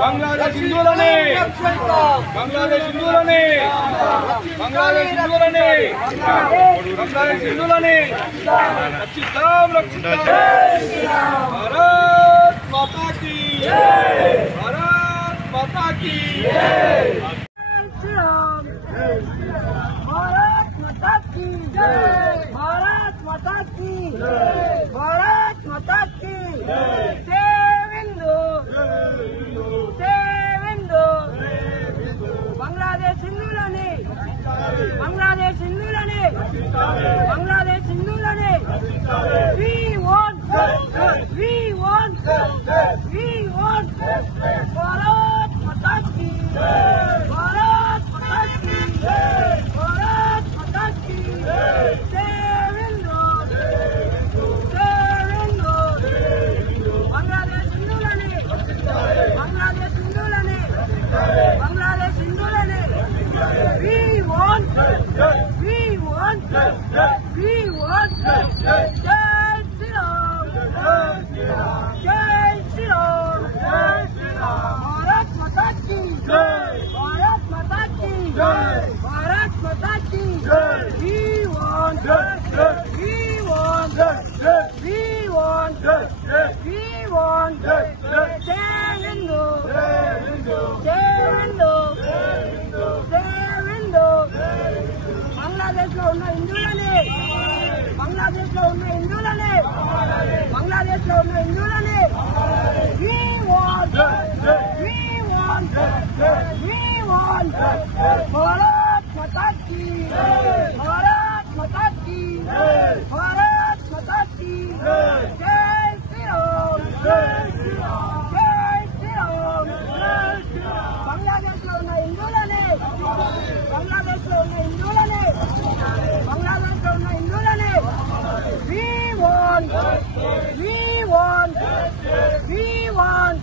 बांग्लादेश हिंदुవులని बांग्लादेश हिंदुవులని बांग्लादेश हिंदुవులని बांग्लादेश हिंदुవులని रक्षिద్దాం भारत माता की जय भारत माता की जय भारत माता की जय भारत माता की जय भारत माता की जय बांग्लादेश हिंदुవులని बांग्लादेश हिंदुవులని बांग्लादेश हिंदुవులని we want भारत माता की भारत माता की भारत माता की बांग्लादेश हिंदुవులని बांग्लादेश हिंदुవులని बांग्लादेश हिंदुవులని we want जय श्री राम जय श्री राम भारत माता की जय भारत माता की जय भारत माता की जय we want बांग्लादेश లో ఉన్న హిందువులని बांग्लादेश లో ఉన్న హిందువులని बांग्लादेश లో ఉన్న హిందువులని we want भारत माता की भारत माता की भारत माता की जय श्री राम बांग्लादेश లో ఉన్న హిందువులని बांग्लादेश లో ఉన్న హిందువులని बांग्लादेश లో ఉన్న హిందువులని we want